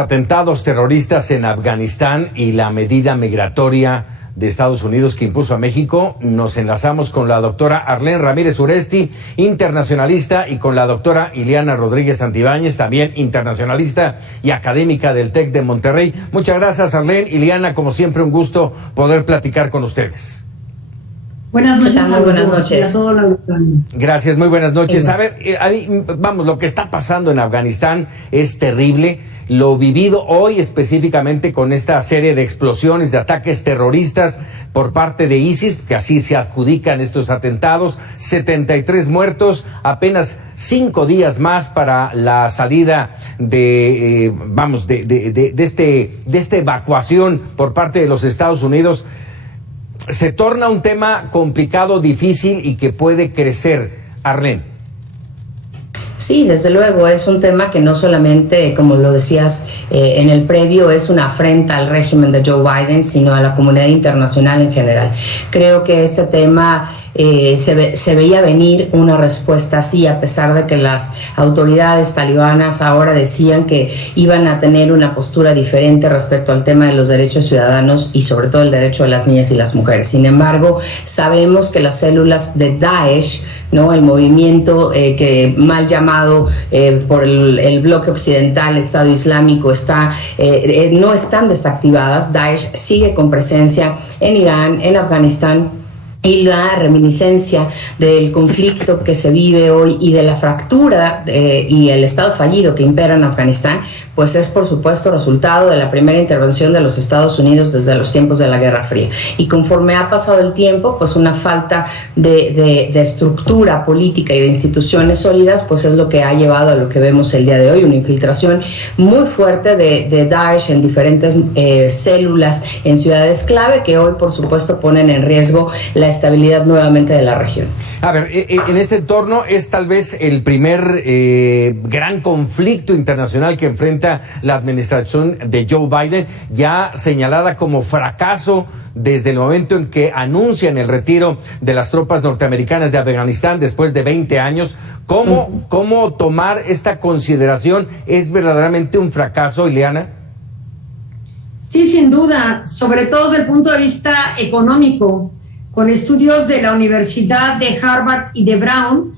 Atentados terroristas en Afganistán y la medida migratoria de Estados Unidos que impuso a México. Nos enlazamos con la doctora Arlene Ramírez Uresti, internacionalista, y con la doctora Ileana Rodríguez Santibáñez, también internacionalista y académica del TEC de Monterrey. Muchas gracias, Arlene. Ileana, como siempre, un gusto poder platicar con ustedes. Buenas noches. Muy buenas noches. Gracias, muy buenas noches. A ver, vamos, lo que está pasando en Afganistán es terrible. Lo vivido hoy específicamente con esta serie de explosiones, de ataques terroristas por parte de ISIS, que así se adjudican estos atentados, 73 muertos, apenas 5 días más para la salida de esta evacuación por parte de los Estados Unidos. Se torna un tema complicado, difícil y que puede crecer. Arlene. Sí, desde luego, es un tema que no solamente, como lo decías en el previo, es una afrenta al régimen de Joe Biden, sino a la comunidad internacional en general. Creo que este tema se veía venir una respuesta así, a pesar de que las autoridades talibanas ahora decían que iban a tener una postura diferente respecto al tema de los derechos ciudadanos y sobre todo el derecho de las niñas y las mujeres. Sin embargo, sabemos que las células de Daesh, ¿no?, el movimiento que mal llamado por el bloque occidental, Estado Islámico, no están desactivadas. Daesh sigue con presencia en Irán, en Afganistán, y la reminiscencia del conflicto que se vive hoy y de la fractura y el estado fallido que impera en Afganistán, pues es por supuesto resultado de la primera intervención de los Estados Unidos desde los tiempos de la Guerra Fría. Y conforme ha pasado el tiempo, pues una falta de estructura política y de instituciones sólidas, pues es lo que ha llevado a lo que vemos el día de hoy, una infiltración muy fuerte de Daesh en diferentes células en ciudades clave que hoy por supuesto ponen en riesgo la estabilidad nuevamente de la región. A ver, en este entorno es tal vez el primer gran conflicto internacional que enfrenta la administración de Joe Biden, ya señalada como fracaso desde el momento en que anuncian el retiro de las tropas norteamericanas de Afganistán después de 20 años. ¿Cómo tomar esta consideración? ¿Es verdaderamente un fracaso, Ileana? Sí, sin duda, sobre todo desde el punto de vista económico. Con estudios de la Universidad de Harvard y de Brown,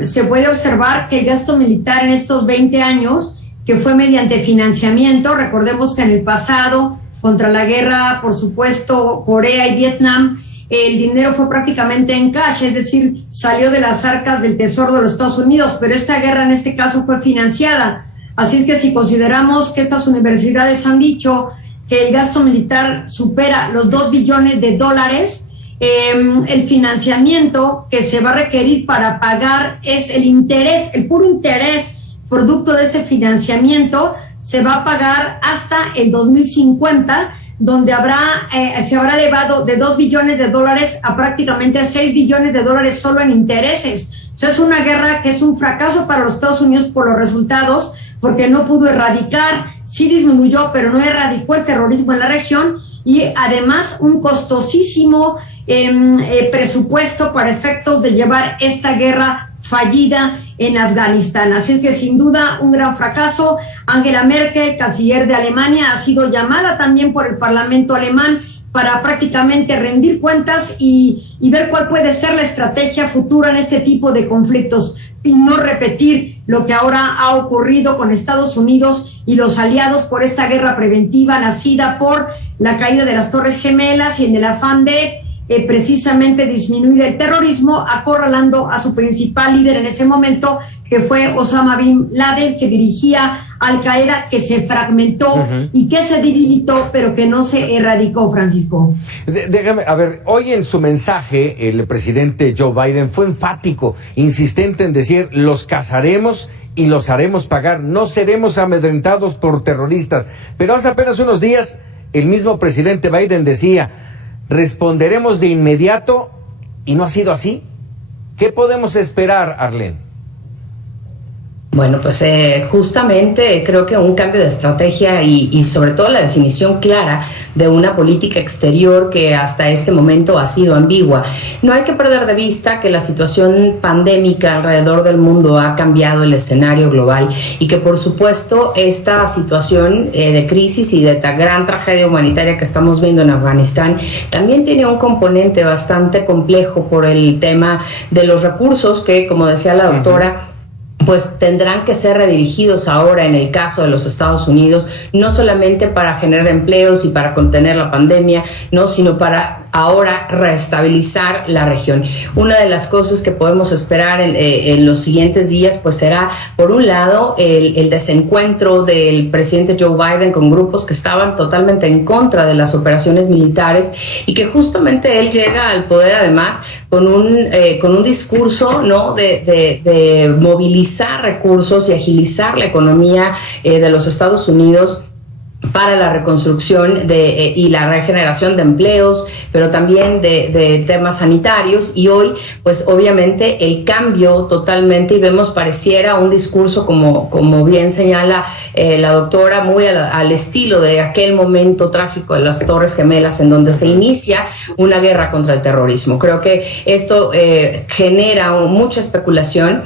se puede observar que el gasto militar en estos 20 años, que fue mediante financiamiento, recordemos que en el pasado, contra la guerra, por supuesto, Corea y Vietnam, el dinero fue prácticamente en cash, es decir, salió de las arcas del Tesoro de los Estados Unidos, pero esta guerra en este caso fue financiada. Así es que si consideramos que estas universidades han dicho que el gasto militar supera los $2 billones, el financiamiento que se va a requerir para pagar es el interés, el puro interés producto de este financiamiento se va a pagar hasta el 2050, donde se habrá elevado de $2 billones a prácticamente $6 billones solo en intereses. O sea, es una guerra que es un fracaso para los Estados Unidos por los resultados, porque no pudo erradicar, sí disminuyó, pero no erradicó el terrorismo en la región, y además un costosísimo presupuesto para efectos de llevar esta guerra fallida en Afganistán. Así es que sin duda un gran fracaso. Angela Merkel, canciller de Alemania, ha sido llamada también por el Parlamento alemán para prácticamente rendir cuentas y ver cuál puede ser la estrategia futura en este tipo de conflictos y no repetir lo que ahora ha ocurrido con Estados Unidos y los aliados por esta guerra preventiva nacida por la caída de las Torres Gemelas y en el afán de precisamente disminuir el terrorismo, acorralando a su principal líder en ese momento, que fue Osama Bin Laden, que dirigía Al Qaeda, que se fragmentó y que se debilitó, pero que no se erradicó, Francisco. Déjame, a ver, hoy en su mensaje el presidente Joe Biden fue enfático, insistente en decir: los cazaremos y los haremos pagar, no seremos amedrentados por terroristas. Pero hace apenas unos días el mismo presidente Biden decía: responderemos de inmediato, y no ha sido así. ¿Qué podemos esperar, Arlene? Bueno, pues justamente creo que un cambio de estrategia y sobre todo la definición clara de una política exterior que hasta este momento ha sido ambigua. No hay que perder de vista que la situación pandémica alrededor del mundo ha cambiado el escenario global y que por supuesto esta situación de crisis y de gran tragedia humanitaria que estamos viendo en Afganistán también tiene un componente bastante complejo por el tema de los recursos que, como decía la doctora, pues tendrán que ser redirigidos ahora en el caso de los Estados Unidos, no solamente para generar empleos y para contener la pandemia, no, sino para ahora reestabilizar la región. Una de las cosas que podemos esperar en los siguientes días, pues será, por un lado, el desencuentro del presidente Joe Biden con grupos que estaban totalmente en contra de las operaciones militares y que justamente él llega al poder además con un discurso, ¿no?, de movilizar recursos y agilizar la economía de los Estados Unidos para la reconstrucción y la regeneración de empleos, pero también de temas sanitarios. Y hoy, pues obviamente el cambio totalmente, y vemos pareciera un discurso como bien señala la doctora, muy al estilo de aquel momento trágico de las Torres Gemelas en donde se inicia una guerra contra el terrorismo. Creo que esto genera mucha especulación,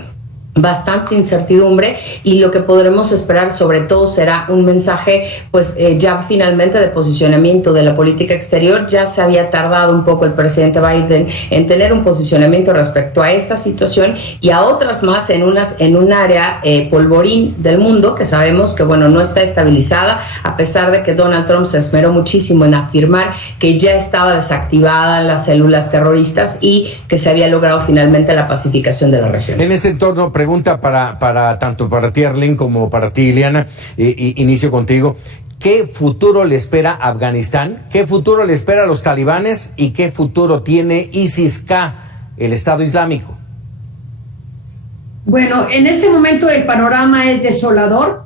bastante incertidumbre, y lo que podremos esperar sobre todo será un mensaje pues ya finalmente de posicionamiento de la política exterior. Ya se había tardado un poco el presidente Biden en tener un posicionamiento respecto a esta situación y a otras más en un área polvorín del mundo que sabemos que no está estabilizada, a pesar de que Donald Trump se esmeró muchísimo en afirmar que ya estaba desactivada las células terroristas y que se había logrado finalmente la pacificación de la región. En este entorno, pregunta para tanto para ti, Arlene, como para ti, Ileana, inicio contigo. ¿Qué futuro le espera a Afganistán? ¿Qué futuro le espera a los talibanes? ¿Y qué futuro tiene ISIS-K, el Estado Islámico? Bueno, en este momento el panorama es desolador,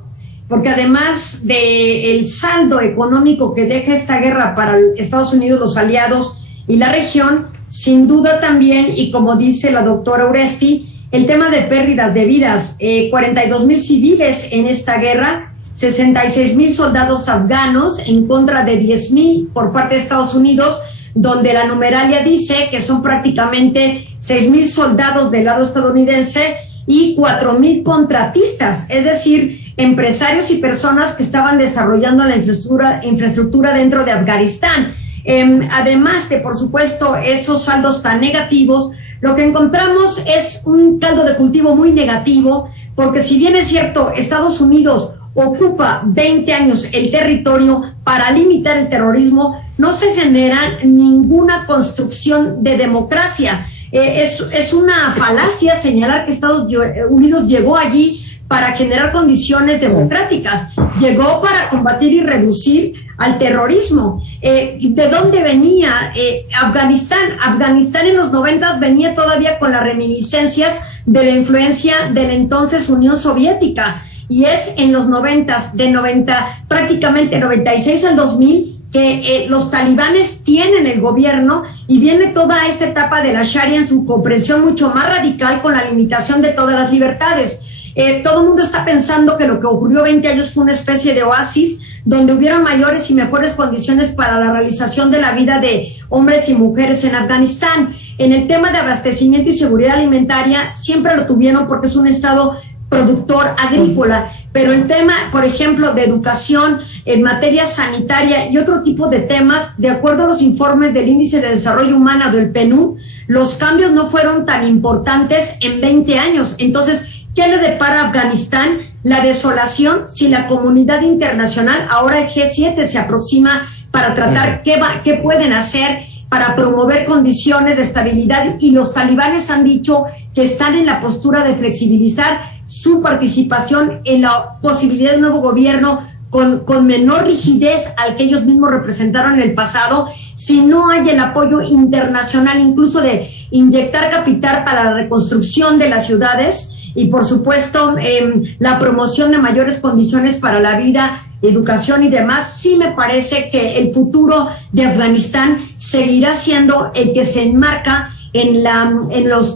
porque además del saldo económico que deja esta guerra para Estados Unidos, los aliados y la región, sin duda también, y como dice la doctora Uresti, el tema de pérdidas de vidas, 42,000 civiles en esta guerra, 66,000 soldados afganos en contra de 10,000 por parte de Estados Unidos, donde la numeralia dice que son prácticamente 6,000 soldados del lado estadounidense y 4,000 contratistas, es decir, empresarios y personas que estaban desarrollando la infraestructura dentro de Afganistán. Además de, por supuesto, esos saldos tan negativos, lo que encontramos es un caldo de cultivo muy negativo, porque si bien es cierto, Estados Unidos ocupa 20 años el territorio para limitar el terrorismo, no se genera ninguna construcción de democracia. Es una falacia señalar que Estados Unidos llegó allí para generar condiciones democráticas, llegó para combatir y reducir al terrorismo. ¿De dónde venía Afganistán? Afganistán en los 90 venía todavía con las reminiscencias de la influencia de la entonces Unión Soviética, y es en los 90, prácticamente 96 al 2000, que los talibanes tienen el gobierno, y viene toda esta etapa de la Sharia en su comprensión mucho más radical, con la limitación de todas las libertades. Todo el mundo está pensando que lo que ocurrió 20 años fue una especie de oasis, donde hubiera mayores y mejores condiciones para la realización de la vida de hombres y mujeres en Afganistán. En el tema de abastecimiento y seguridad alimentaria siempre lo tuvieron, porque es un estado productor agrícola, pero el tema, por ejemplo, de educación, en materia sanitaria y otro tipo de temas, de acuerdo a los informes del Índice de Desarrollo Humano del PNUD, los cambios no fueron tan importantes en 20 años. Entonces, ¿qué le depara a Afganistán? La desolación, si la comunidad internacional, ahora el G7 se aproxima para tratar qué pueden hacer para promover condiciones de estabilidad, y los talibanes han dicho que están en la postura de flexibilizar su participación en la posibilidad de un nuevo gobierno con menor rigidez al que ellos mismos representaron en el pasado, si no hay el apoyo internacional, incluso de inyectar capital para la reconstrucción de las ciudades y, por supuesto, la promoción de mayores condiciones para la vida, educación y demás. Sí me parece que el futuro de Afganistán seguirá siendo el que se enmarca en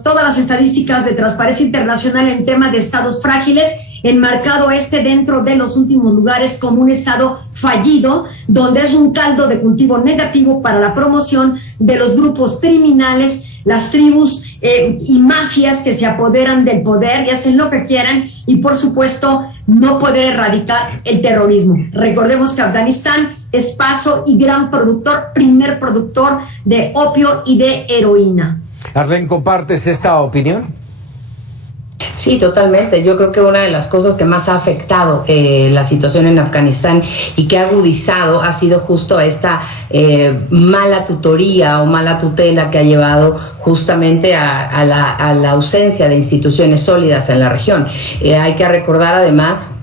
todas las estadísticas de Transparencia Internacional en temas de estados frágiles, enmarcado dentro de los últimos lugares como un Estado fallido, donde es un caldo de cultivo negativo para la promoción de los grupos criminales, las tribus y mafias que se apoderan del poder y hacen lo que quieran, y por supuesto no poder erradicar el terrorismo. Recordemos que Afganistán es paso y gran productor, primer productor de opio y de heroína. Arlene, ¿compartes esta opinión? Sí, totalmente. Yo creo que una de las cosas que más ha afectado la situación en Afganistán y que ha agudizado ha sido justo esta mala tutoría o mala tutela que ha llevado justamente a la ausencia de instituciones sólidas en la región. Hay que recordar además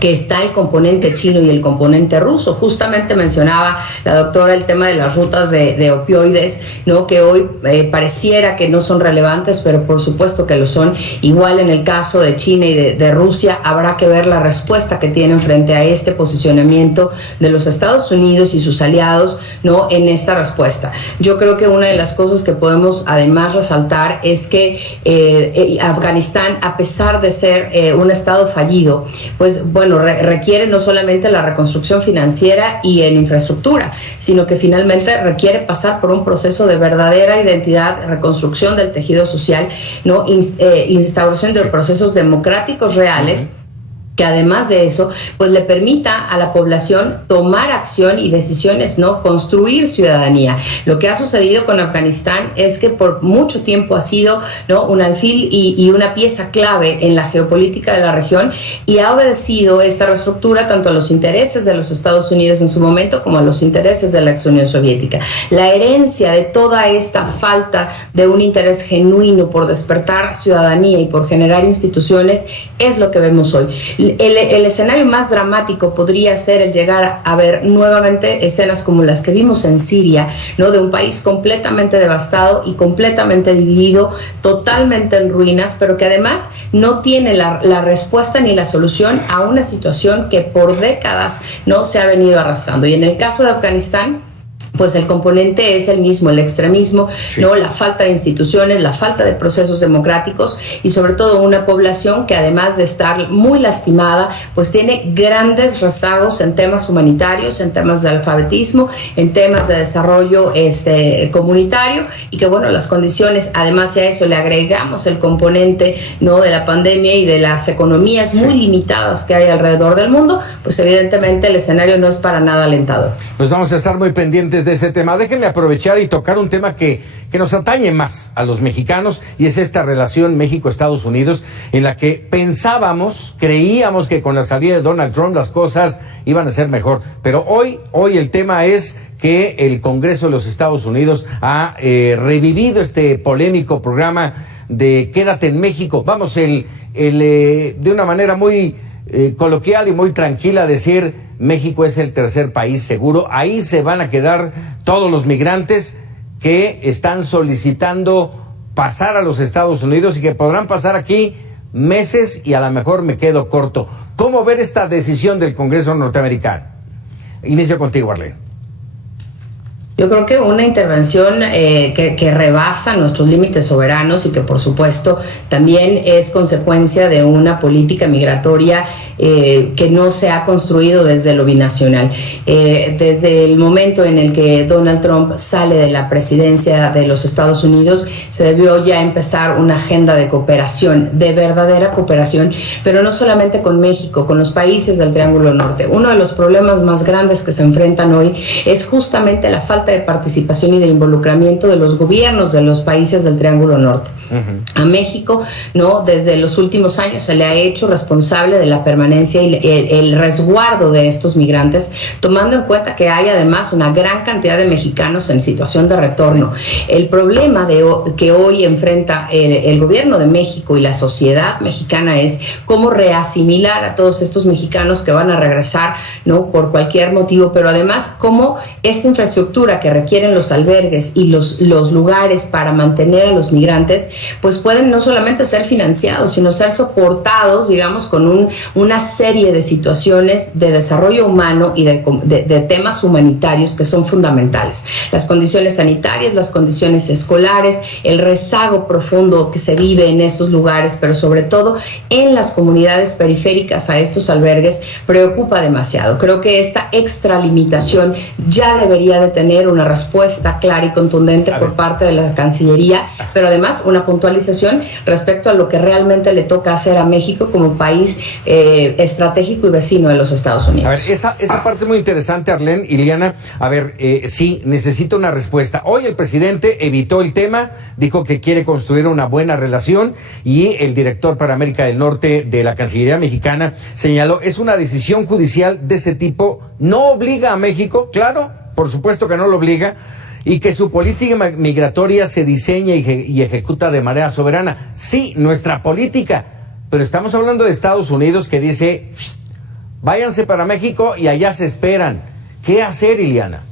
que está el componente chino y el componente ruso. Justamente mencionaba la doctora el tema de las rutas de opioides, ¿no? Que hoy pareciera que no son relevantes, pero por supuesto que lo son. Igual en el caso de China y de Rusia, habrá que ver la respuesta que tienen frente a este posicionamiento de los Estados Unidos y sus aliados, ¿no? En esta respuesta. Yo creo que una de las cosas que podemos además resaltar es que Afganistán, a pesar de ser un estado fallido, pues bueno, requiere no solamente la reconstrucción financiera y en infraestructura, sino que finalmente requiere pasar por un proceso de verdadera identidad, reconstrucción del tejido social, ¿no? Instauración de procesos democráticos reales, que además de eso, pues le permita a la población tomar acción y decisiones, ¿no? Construir ciudadanía. Lo que ha sucedido con Afganistán es que por mucho tiempo ha sido, ¿no? Un alfil y una pieza clave en la geopolítica de la región, y ha obedecido esta reestructura tanto a los intereses de los Estados Unidos en su momento como a los intereses de la ex Unión Soviética. La herencia de toda esta falta de un interés genuino por despertar ciudadanía y por generar instituciones es lo que vemos hoy. El escenario más dramático podría ser el llegar a ver nuevamente escenas como las que vimos en Siria, ¿no? De un país completamente devastado y completamente dividido, totalmente en ruinas, pero que además no tiene la respuesta ni la solución a una situación que por décadas no se ha venido arrastrando. Y en el caso de Afganistán, pues el componente es el mismo, el extremismo, sí, ¿no? La falta de instituciones, la falta de procesos democráticos y sobre todo una población que además de estar muy lastimada, pues tiene grandes rezagos en temas humanitarios, en temas de alfabetismo, en temas de desarrollo comunitario, y que bueno, las condiciones, además a eso le agregamos el componente, ¿no? De la pandemia y de las economías muy limitadas que hay alrededor del mundo, pues evidentemente el escenario no es para nada alentador. Pues vamos a estar muy pendientes de este tema. Déjenme aprovechar y tocar un tema que nos atañe más a los mexicanos, y es esta relación México-Estados Unidos, en la que creíamos que con la salida de Donald Trump las cosas iban a ser mejor, pero hoy el tema es que el Congreso de los Estados Unidos ha revivido este polémico programa de Quédate en México. Vamos, de una manera muy coloquial y muy tranquila decir: México es el tercer país seguro, ahí se van a quedar todos los migrantes que están solicitando pasar a los Estados Unidos y que podrán pasar aquí meses y a lo mejor me quedo corto. ¿Cómo ver esta decisión del Congreso norteamericano? Inicio contigo, Arlene. Yo creo que una intervención que rebasa nuestros límites soberanos y que por supuesto también es consecuencia de una política migratoria que no se ha construido desde lo binacional. Desde el momento en el que Donald Trump sale de la presidencia de los Estados Unidos, se debió ya empezar una agenda de cooperación, de verdadera cooperación, pero no solamente con México, con los países del Triángulo Norte. Uno de los problemas más grandes que se enfrentan hoy es justamente la falta de participación y de involucramiento de los gobiernos de los países del Triángulo Norte. A México, ¿no? Desde los últimos años se le ha hecho responsable de la permanencia y el resguardo de estos migrantes, tomando en cuenta que hay además una gran cantidad de mexicanos en situación de retorno. El problema que hoy enfrenta el gobierno de México y la sociedad mexicana es cómo reasimilar a todos estos mexicanos que van a regresar, ¿no? Por cualquier motivo, pero además cómo esta infraestructura que requieren los albergues y los lugares para mantener a los migrantes, pues pueden no solamente ser financiados, sino ser soportados, digamos, con una serie de situaciones de desarrollo humano y de temas humanitarios que son fundamentales. Las condiciones sanitarias, las condiciones escolares, el rezago profundo que se vive en estos lugares, pero sobre todo en las comunidades periféricas a estos albergues, preocupa demasiado. Creo que esta extralimitación ya debería de tener una respuesta clara y contundente por parte de la Cancillería, pero además una puntualización respecto a lo que realmente le toca hacer a México como país estratégico y vecino de los Estados Unidos. A ver, esa parte es muy interesante, Arlene. Iliana, a ver, sí, necesita una respuesta. Hoy el presidente evitó el tema, dijo que quiere construir una buena relación, y el director para América del Norte de la Cancillería mexicana señaló, es una decisión judicial de ese tipo, no obliga a México, claro, por supuesto que no lo obliga, y que su política migratoria se diseña y ejecuta de manera soberana. Sí, nuestra política, pero estamos hablando de Estados Unidos, que dice, váyanse para México y allá se esperan. ¿Qué hacer, Iliana?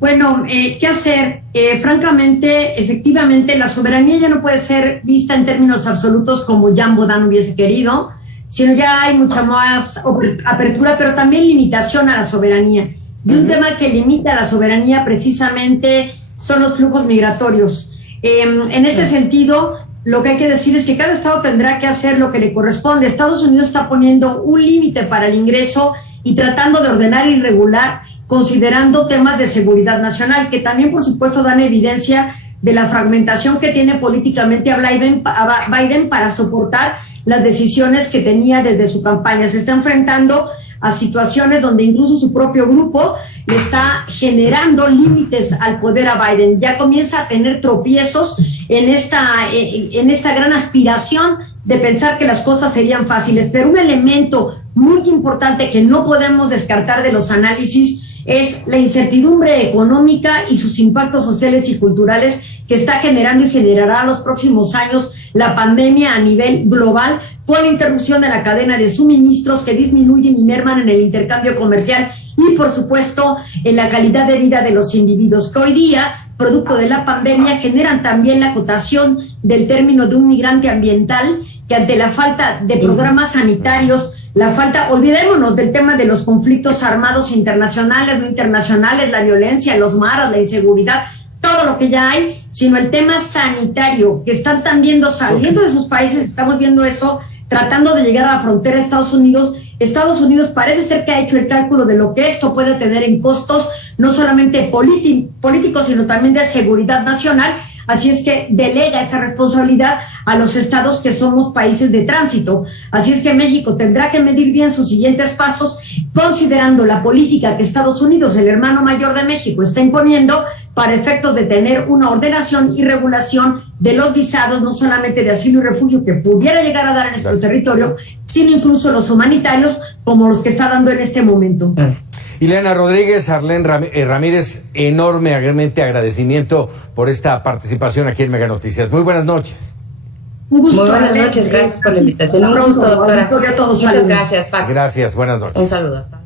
Bueno, ¿qué hacer? Francamente, efectivamente, la soberanía ya no puede ser vista en términos absolutos como Jean Baudin hubiese querido, sino ya hay mucha más apertura, pero también limitación a la soberanía. Y un tema que limita la soberanía precisamente son los flujos migratorios. En este sentido, lo que hay que decir es que cada estado tendrá que hacer lo que le corresponde. Estados Unidos está poniendo un límite para el ingreso y tratando de ordenar y regular, considerando temas de seguridad nacional, que también, por supuesto, dan evidencia de la fragmentación que tiene políticamente a Biden para soportar las decisiones que tenía desde su campaña. Se está enfrentando a situaciones donde incluso su propio grupo le está generando límites al poder a Biden. Ya comienza a tener tropiezos en esta gran aspiración de pensar que las cosas serían fáciles. Pero un elemento muy importante que no podemos descartar de los análisis es la incertidumbre económica y sus impactos sociales y culturales que está generando y generará los próximos años la pandemia a nivel global, con la interrupción de la cadena de suministros que disminuyen y merman en el intercambio comercial y, por supuesto, en la calidad de vida de los individuos, que hoy día, producto de la pandemia, generan también la acotación del término de un migrante ambiental, que ante la falta de programas sanitarios, olvidémonos del tema de los conflictos armados internacionales, no internacionales, la violencia, los maras, la inseguridad, todo lo que ya hay, sino el tema sanitario, que están también saliendo de sus países, estamos viendo eso, tratando de llegar a la frontera de Estados Unidos. Estados Unidos parece ser que ha hecho el cálculo de lo que esto puede tener en costos, no solamente políticos, sino también de seguridad nacional. Así es que delega esa responsabilidad a los estados que somos países de tránsito. Así es que México tendrá que medir bien sus siguientes pasos, considerando la política que Estados Unidos, el hermano mayor de México, está imponiendo para efectos de tener una ordenación y regulación de los visados, no solamente de asilo y refugio que pudiera llegar a dar en nuestro territorio, sino incluso los humanitarios como los que está dando en este momento. Iliana Rodríguez, Arlene Ramírez, enormemente agradecimiento por esta participación aquí en Mega Noticias. Muy buenas noches. Un gusto. Muy buenas noches, gracias por la invitación. Un gusto, doctora. Muchas gracias, Paco. Gracias, buenas noches. Un saludo. Hasta